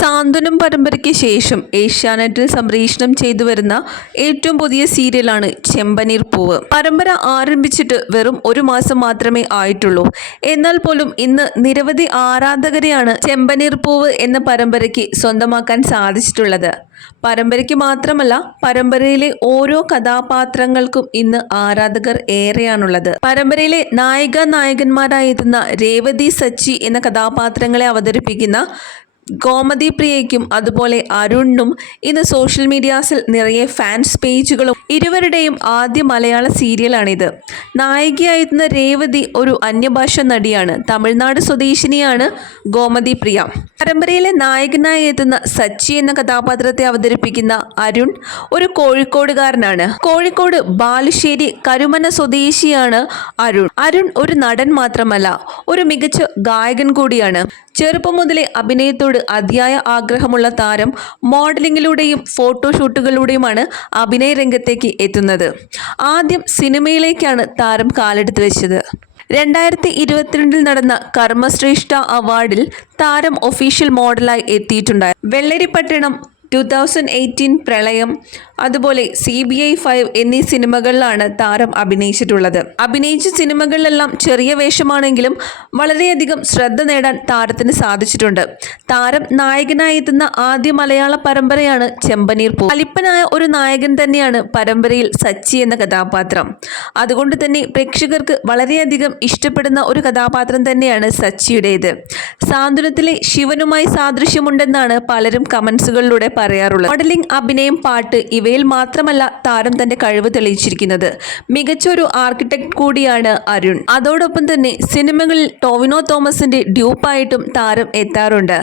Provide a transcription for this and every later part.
സാന്ത്വനം പരമ്പരയ്ക്ക് ശേഷം ഏഷ്യാനെറ്റിൽ സംപ്രേഷണം ചെയ്തു വരുന്ന ഏറ്റവും പുതിയ സീരിയലാണ് ചെമ്പനീർ പൂവ്. പരമ്പര ആരംഭിച്ചിട്ട് വെറും ഒരു മാസം മാത്രമേ ആയിട്ടുള്ളൂ. എന്നാൽ പോലും ഇന്ന് നിരവധി ആരാധകരെയാണ് ചെമ്പനീർ പൂവ് എന്ന പരമ്പരയ്ക്ക് സ്വന്തമാക്കാൻ സാധിച്ചിട്ടുള്ളത്. പരമ്പരയ്ക്ക് മാത്രമല്ല പരമ്പരയിലെ ഓരോ കഥാപാത്രങ്ങൾക്കും ഇന്ന് ആരാധകർ ഏറെയാണുള്ളത്. പരമ്പരയിലെ നായിക നായകന്മാരായിരുന്ന രേവതി സച്ചി എന്ന കഥാപാത്രങ്ങളെ അവതരിപ്പിക്കുന്ന ഗോമതി പ്രിയയ്ക്കും അതുപോലെ അരുണിനും ഇന്ന് സോഷ്യൽ മീഡിയാസിൽ നിറയെ ഫാൻസ് പേജുകളും ഇരുവരുടെയും ആദ്യ മലയാള സീരിയലാണിത് നായികയായിരുന്ന രേവതി ഒരു അന്യഭാഷ നടിയാണ്. തമിഴ്നാട് സ്വദേശിനിയാണ് ഗോമതി പ്രിയ. പരമ്പരയിലെ നായകനായി എത്തുന്ന സച്ചി എന്ന കഥാപാത്രത്തെ അവതരിപ്പിക്കുന്ന അരുൺ ഒരു കോഴിക്കോടുകാരനാണ്. കോഴിക്കോട് ബാലുശ്ശേരി കരുമന സ്വദേശിയാണ് അരുൺ. അരുൺ ഒരു നടൻ മാത്രമല്ല ഒരു മികച്ച ഗായകൻ കൂടിയാണ്. ചെറുപ്പം മുതലേ അഭിനയത്തോട് അതിയായ ആഗ്രഹമുള്ള താരം മോഡലിങ്ങിലൂടെയും ഫോട്ടോഷൂട്ടുകളിലൂടെയുമാണ് അഭിനയ രംഗത്തേക്ക് എത്തുന്നത്. ആദ്യം സിനിമയിലേക്കാണ് താരം കാലെടുത്ത് വെച്ചത്. രണ്ടായിരത്തി ഇരുപത്തിരണ്ടിൽ നടന്ന കർമ്മശ്രേഷ്ഠ അവാർഡിൽ താരം ഒഫീഷ്യൽ മോഡലായി എത്തിയിട്ടുണ്ടായി. വെള്ളരിപ്പട്ടണം ടു തൗസൻഡ് എയ്റ്റീൻ പ്രളയം അതുപോലെ സി ബി ഐ ഫൈവ് എന്നീ സിനിമകളിലാണ് താരം അഭിനയിച്ചിട്ടുള്ളത്. അഭിനയിച്ച സിനിമകളിലെല്ലാം ചെറിയ വേഷമാണെങ്കിലും വളരെയധികം ശ്രദ്ധ നേടാൻ താരത്തിന് സാധിച്ചിട്ടുണ്ട്. താരം നായകനായി എത്തുന്ന ആദ്യ മലയാള പരമ്പരയാണ് ചെമ്പനീർ പൂ. അലിപ്പനായ ഒരു നായകൻ തന്നെയാണ് പരമ്പരയിൽ സച്ചി എന്ന കഥാപാത്രം. അതുകൊണ്ട് തന്നെ പ്രേക്ഷകർക്ക് വളരെയധികം ഇഷ്ടപ്പെടുന്ന ഒരു കഥാപാത്രം തന്നെയാണ് സച്ചിയുടേത്. സാന്ത്വനത്തിലെ ശിവനുമായി സാദൃശ്യമുണ്ടെന്നാണ് പലരും കമൻസുകളിലൂടെ പറയാറുള്ളത്. മോഡലിംഗ് അഭിനയം പാട്ട് ഇവയിൽ മാത്രമല്ല താരം തന്റെ കഴിവ് തെളിയിച്ചിരിക്കുന്നത്. മികച്ച ഒരു ആർക്കിടെക്ട് കൂടിയാണ് അരുൺ. അതോടൊപ്പം തന്നെ സിനിമകളിൽ ടോവിനോ തോമസിന്റെ ഡ്യൂപ്പായിട്ടും താരം എത്താറുണ്ട്.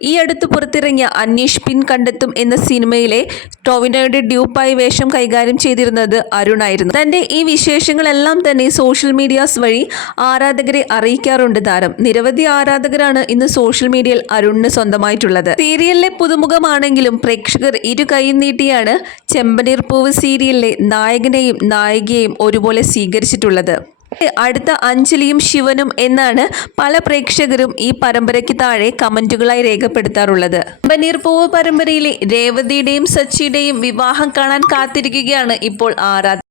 ഈ അടുത്ത് പുറത്തിറങ്ങിയ അന്വേഷ് പിൻ കണ്ടെത്തും എന്ന സിനിമയിലെ ടോവിനോയുടെ ഡ്യൂപ്പായി വേഷം കൈകാര്യം ചെയ്തിരുന്നത് അരുണായിരുന്നു. തന്റെ ഈ വിശേഷങ്ങളെല്ലാം തന്നെ സോഷ്യൽ മീഡിയാസ് വഴി ആരാധകരെ അറിയിക്കാറുണ്ട് താരം. നിരവധി ആരാധകരാണ് ഇന്ന് സോഷ്യൽ മീഡിയയിൽ അരുണിന് സ്വന്തമായിട്ടുള്ളത്. സീരിയലിലെ പുതുമുഖമാണെങ്കിലും പ്രേക്ഷകർ ഇരു കൈയും നീട്ടിയാണ് ചെമ്പനീർ പൂവ് സീരിയലിലെ നായകനെയും നായികയെയും ഒരുപോലെ സ്വീകരിച്ചിട്ടുള്ളത്. അടുത്ത അഞ്ജലിയും ശിവനും എന്നാണ് പല പ്രേക്ഷകരും ഈ പരമ്പരയ്ക്ക് താഴെ കമന്റുകളായി രേഖപ്പെടുത്താറുള്ളത്. ബനീർ പൂവ് പരമ്പരയിലെ രേവതിയുടെയും സച്ചിയുടെയും വിവാഹം കാണാൻ കാത്തിരിക്കുകയാണ് ഇപ്പോൾ ആരാധകർ.